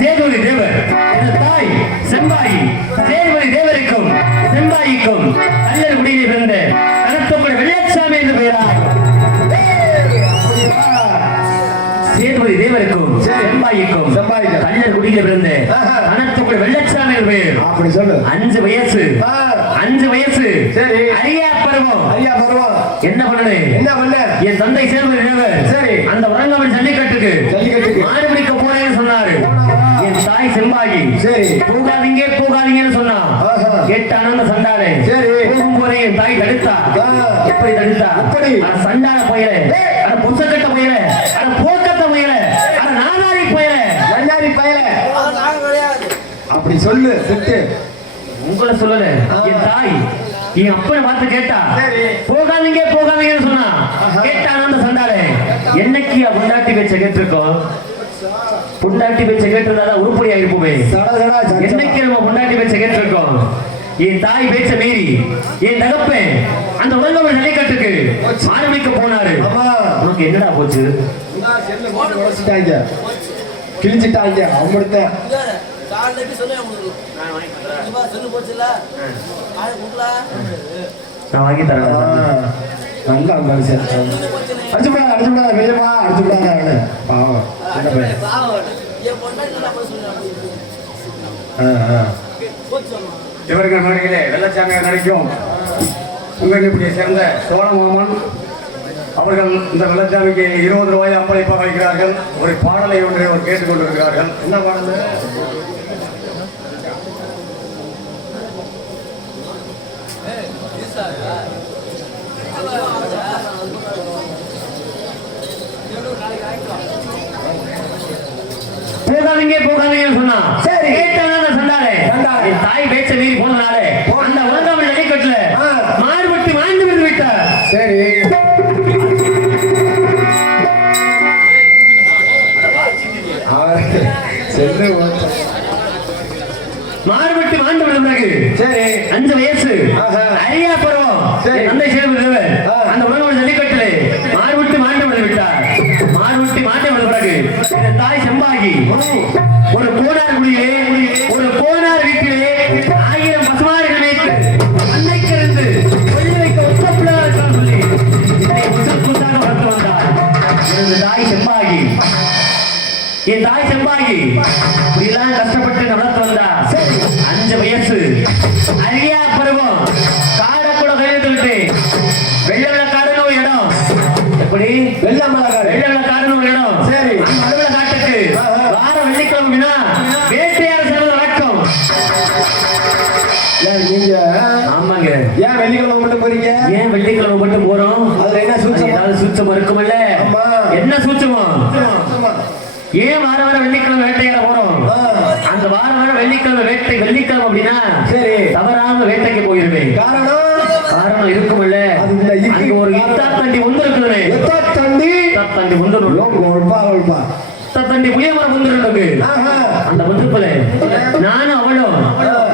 சேதுபதி தேவர். தாய் செம்பாயி. சேதுபதி தேவருக்கும் செம்பாயிக்கும் கல்லர் குடியிலே பிறந்த கனத்தோட வெள்ளச்சாமி என்று பெயரார் சேதுபதி தேவருக்கும். செம்பாயிக்கும். கல்லர் குடியிலே பிறந்த. கனத்தோட வெள்ளச்சாமி என்று பெயர். அப்படி சொல்லு. அஞ்சு வயசு. அஞ்சு வயசு. சரி. ஐயா பருவம். ஐயா பருவம். என்ன பண்ணணும் என்ன பண்ண? என் தந்தை சேதுபதி தேவர். சரி. அந்த உறங்கவன் ஜல்லிக்கட்டுக்கு தாய் செம்பாகி சரி. போகாதீங்க போகாதீங்கன்னு சொன்னா. அந்த சண்டாளே. சரி. போகும் போதே என் தாய் தடுத்தா. எப்படி தடுத்தா? ஏய். அட புசக்கட்ட போயில. அட போக்கத்த போயில. அட நானாரி போயில. நன்னாரி பயல. அப்படி சொல்லு திட்டு. உங்களை சொல்லல. என் தாய் என் அப்பனை பார்த்து கேட்டா சரி. போகாதீங்க போகாதீங்கன்னு சொன்னா. கேட்டான அந்த சண்டாளே என்னைக்கு அவன் பொண்டாட்டி பேச்ச கேட்டிருக்கோம் பொண்டாட்டி பேச்ச கேட்டிருந்தாதான் உருப்படியா இருப்போமே என்னைக்கு நம்ம பொண்டாட்டி பேச்ச கேட்டிருக்கோம்? என் தாய் பேச்ச மீறி என் தகப்பன் அந்த உடம்பு நிலைக்கட்டுக்கு மாரம்பிக்க போனாரு. ஆமா உனக்கு என்னடா போச்சு? கிழிச்சிட்டாங்க அவங்கள்ட்ட நான் வாங்கி தரேன் நல்லா அடிச்சு விடாத அடிச்சு விடாத வெளியமா அடிச்சு விடாத அவனு பாவம். சின்ன பையன் இவர்கள் நடிகளே வெள்ளச்சாமியார் நடிக்கும் உங்களுடைய சேர்ந்த சோழமாமன் அவர்கள் இந்த வெள்ளச்சாமிக்கு இருபது ரூபாய் அம்பளிப்பாக வைக்கிறார்கள். ஒரு பாடலை ஒன்றை அவர் கேட்டுக்கொண்டிருக்கிறார்கள். என்ன பாடல்? போகாதீங்க போகாதீங்கன்னு சொன்னா சரி. அந்த சண்டாளே. என் தாய் பேச்ச மீறி அந்த உலகம் ஆ. மாறுபட்டு வாழ்ந்து விட்டார் சரி மாறுபட்டு வாழ்ந்து விடும் பிறகு சரி அஞ்சு வயசு. அரியா பருவம் சரி. என் ஒரு கோனார் குடியிலே ஒரு கோனார் வீட்டிலே ஆயிரம் பசுமாடுகள் வைத்து அன்னைக்கு இருந்து கொள்ளி வைக்க ஒத்த பிள்ளையா இருக்கான்னு சொல்லி வளர்த்து வந்தார். எனது தாய் செம்பாகி. என் தாய் செம்பாகி. இப்படிலாம் கஷ்டப்பட்டு வளர்த்து வந்தா அஞ்சு வயசு. அரியா பருவம். காட கூட கையெழுத்து விட்டு வெள்ள வெள்ள காடுன்னு ஒரு இடம். எப்படி? வெள்ளமலகாடு வெள்ள வெள்ள காடுன்னு ஒரு இடம். சரி. நடுவுல காட்டுக்கு. செலவு வழக்கம் ஏன் நீங்க ஆமாங்க. ஏன் வெள்ளிக்கிழமை மட்டும் போறீங்க? ஏன் வெள்ளிக்கிழமை மட்டும் போறோம்? அதுல என்ன சூச்சம்? ஏதாவது சூச்சம் இருக்குமல்ல? ஆமா. என்ன சூச்சமம் ஆமா. ஏன் வார வாரம் வெள்ளிக்கிழமை வேட்டையாட போறோம். அந்த வார வாரம் வெள்ளிக்கிழமை வேட்டை வெள்ளிக்கிழமை அப்படின்னா சரி. தவறாம வேட்டைக்கு போயிருவேன் காரணம்? காரணம் இருக்கும்ல ஒரு இத்தா தண்டி ஒன்று இருக்குதுனே எத்தா தண்டி இத்தா தண்டி ஒன்று ஒழுப்பா ஒழுப்பா ஒன்று இருக்கு ஆஹா. அந்த ஒன்றுக்குள்ள நானும் அவளும்.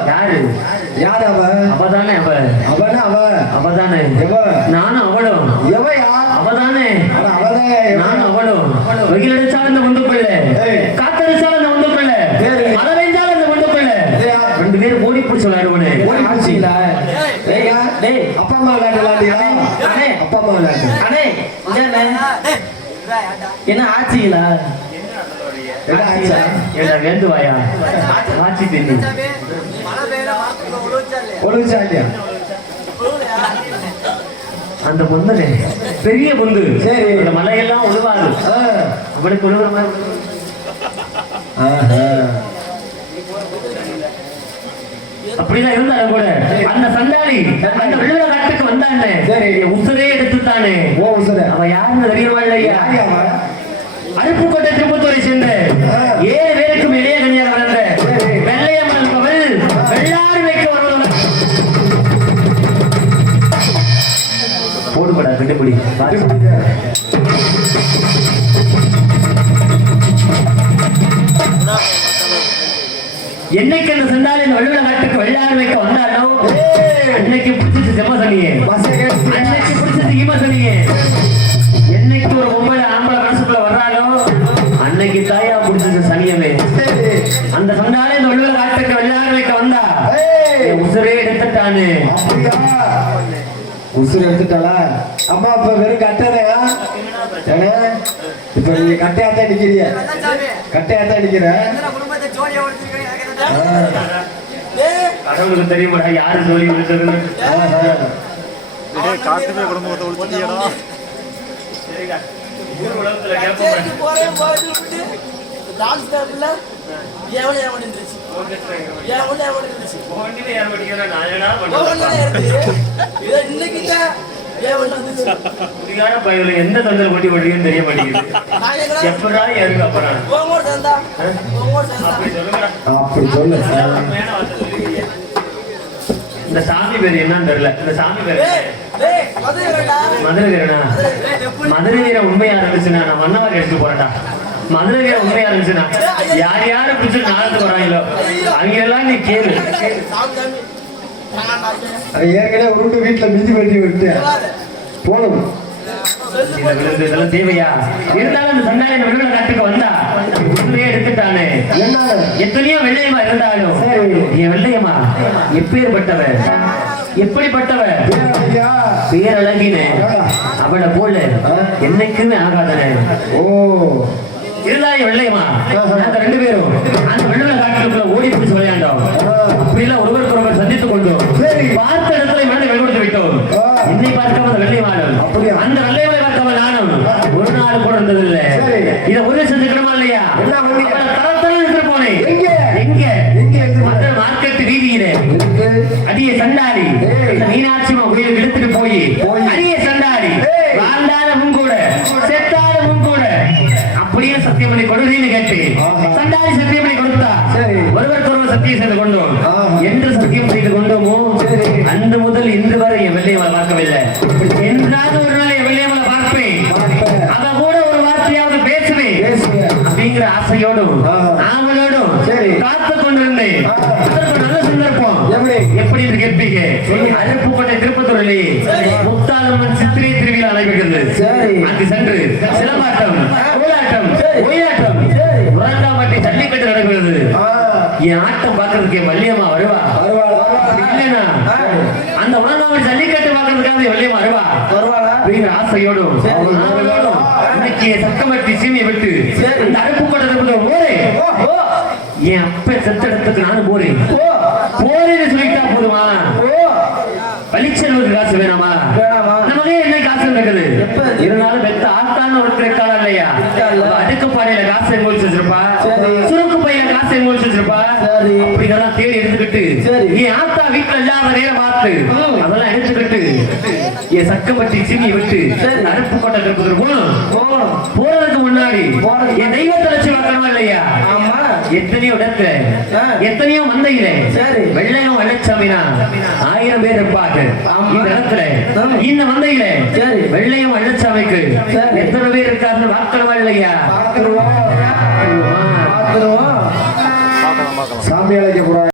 யாரு? யார் அவ? அவதானே அவ. அவன அவ? அவதானே. எவ? நானும் அவளும். எவையா? அவதானே. அவதே நானும் அவளும். வெயில் அடிச்சாலும் இந்த ஒன்றுக்குள்ள ஏய். காத்தடிச்சாலும் இந்த ஒன்றுக்குள்ள சரி. மழை பெஞ்சாலும் இந்த ஒன்றுக்குள்ள ஏய்யா. ரெண்டு பேரும் ஓடி பிடிச்சு விளையாடுவனே ஓடி ஏங்க டேய். அப்பா அம்மா அண்ணே. அப்பா அம்மா விளையாட்டு அண்ணே. என்ன ஆச்சுங்களா? என்ன வாயா? ஆட்சி தெரியும் ஒழுச்சா இல்லையா அந்த பொந்தனே பெரிய பொந்து. சரி. அந்த மலையெல்லாம் உழுவாது. ஆ. அவனுக்கு உழுவுற மாதிரி. அப்படிதான் இருந்தாலும் கூட அந்த சண்டாளி அந்த வெள்ள காட்டுக்கு வந்தானே. சரி. உசுரே எடுத்துட்டானே. ஓ உசுர. அவ யாருன்னு தெரியுமா இல்லையா? அருப்புக்கோட்டை திருப்பத்தூரை சேர்ந்த. ஏழு பேருக்கும் இளைய கன்னியாக வளர்ந்த சரி. வெள்ளையம்மன் என்பவள் வெள்ளாறு வைக்க வருவதவள் போடுபடா கண்டுபிடி என்னைக்கு அந்த செந்தால் இந்த வெள்ளுவ நாட்டுக்கு வெள்ளாறு வைக்க வந்தாலோ அன்னைக்கு பிடிச்சிச்சு செம்மசனியே பஸ்ஸை கேட்டு அன்னைக்கு பிடிச்சது என்னைக்கு ஒரு இன்னைக்கு தாயா பிடிச்சது சனியவே. அந்த சொன்னாலே இந்த உள்ள வார்த்தைக்கு வெளியார வந்தா. உசுரே எடுத்துட்டானு. உசுறு எடுத்துட்டாளா? அம்மா அப்ப வெறும் கட்டதையா இப்ப நீங்க கட்டையாத்தான் நிக்கிறீங்க கட்டையாத்தான் நிக்கிற கடவுளுக்கு தெரியுமா யாரு ஜோலி விழுந்ததுன்னு காட்டுமே குடும்பத்தை ஒழிச்சுட்டியடா. கச்சேரிக்கு போறேன் போறேன்னு டான்ஸ் இருந்துச்சு. எவன் எவன் இருந்துச்சு. இதை இன்னைக்கு தான் எவன் இருந்துச்சு முடியாத பயில எந்த தந்திர கொட்டி கொட்டியும் தெரிய மாட்டேங்குது. எப்படா ஏறுங்க அப்படி? சொல்லுங்கடா அப்படி சொல்லு ஆ. மேல வந்து சொல்லுவீங்க. இந்த சாமி பேர் என்னன்னு தெரியல. இந்த சாமி பேர் மதுரை வீரனா மதுரை வீரன் உண்மையா இருந்துச்சுன்னா நான் மன்னவா எடுத்து போறேன்டா. மதுரை வீரன் உண்மையா இருந்துச்சுன்னா யார் யார பிடிச்சு நாளத்து போறாங்களோ அவங்க எல்லாம் நீ கேளு. ஏற்கனவே உருண்டு வீட்டுல மிதி வெட்டி விட்டு சொல்லாத. போதும் சொல்லு இந்த விழுந்து இதெல்லாம் தேவையா? இருந்தாலும் அந்த விழுந்த நாட்டுக்கு வந்தா உண்மையே எடுத்துட்டானே. எத்தனையோ வெள்ளையம்மா இருந்தாலும். என் வெள்ளையம்மா எப்பேற்பட்டவன் எப்படிப்பட்டவன் பேரழகினே. அவளை போல என்னைக்குமே ஆகாதனே ஓ. இருந்தாய் வெள்ளையம்மா? நாங்க ரெண்டு பேரும் அந்த வெள்ளை காட்டுக்குள்ள ஓடி பிடிச்சு விளையாண்டோம். அப்படிலாம் ஒருவருக்கு ஒருவர் சந்தித்துக் கொண்டோம். பார்த்த இடத்துல மனதை வெளிப்படுத்தி விட்டோம். ஆ. என்னை பார்க்காம அந்த வெள்ளை மாடம் அப்படியா? அந்த வெள்ளையமை நானும் இதை உறுதி செஞ்சுக்கணுமா இல்லையா? அவளை தரத்தரம் எடுத்துட்டு போனேன். எங்க? எங்க? எங்க மார்க்கெட் இருக்கு. அடிய சண்டாடி. மீனாட்சி போய். அடிய அப்படியே சத்தியம் பண்ணி கொடுறீன்னு கேட்டு. சண்டாடி சத்தியம் பண்ணி கொடுத்தா. சரி. ஒருவருக்கு ஒருவர் சத்தியம் செய்து கொண்டோம் அப்படிங்கிற ஆசையோடும். ஆவலோடும் சரி. காத்து கொண்டிருந்தேன். நல்ல சந்தர்ப்பம். எப்படி? என்று கேட்பீங்க? அருப்புக்கோட்டை திருப்பத்தூரிலே முத்தாளம்மன் சித்திரை திருவிழா நடைபெறுகிறது. அங்கு சென்று சிலம்பாட்டம் கோலாட்டம் சரி. உரண்டாம்பட்டி ஜல்லிக்கட்டு நடக்கிறது. என் ஆட்டம் பார்க்கறதுக்கு வள்ளியம்மா வருவா. வருவாளா? இல்லைனா. அந்த உரண்டாம்பட்டி ஜல்லிக்கட்டு பார்க்கறதுக்காக வள்ளியம்மா வருவா. வருவாளா? அப்படிங்கிற. ஆவலோடும் இன்னைக்கு சக்கமட்டி சீமையை விட்டு. இந்த அருப்புக்கோட்டை திருப்பத்தூர் போறேன் என் அப்ப செத்தடத்துக்கு நானும் போறேன் போறேன்னு சொல்லிட்டா போதுமா ஓ பளிச்செல்வருக்கு காசு வேணாமா? நமக்கே என்ன காசு இருக்குது? இருந்தாலும் பெத்த ஆத்தான்னு ஒருத்தர் இருக்காளா இல்லையா அடுக்கு பாடையில காசு எங்க வச்சிருப்பா சரி. சுருக்கு பையில காசு எங்க வச்சிருப்பா சரி. அப்படிங்கெல்லாம் தேடி எடுத்துக்கிட்டு. என் ஆத்தா வீட்டுல இல்லாத நேரம் பார்த்து. அதெல்லாம் என் சக்கப்பட்டி சீனி விட்டு சரி. அருப்பு கோட்டை போகணும் போறதுக்கு முன்னாடி என் தெய்வத்தை வச்சு பார்க்கணுமா இல்லையா ஆமா எத்தனையோ இடத்துல. எத்தனையோ மந்தையில சரி. வெள்ளையும் வெள்ளச்சாமினா ஆயிரம் பேர் இருப்பாங்க. இந்த இடத்துல. இந்த மந்தையில சரி. வெள்ளையும் வெள்ளச்சாமிக்கு சரி. எத்தனை பேர் இருக்காருன்னு பார்க்கணுமா இல்லையா சாமி அழைக்க போறாங்க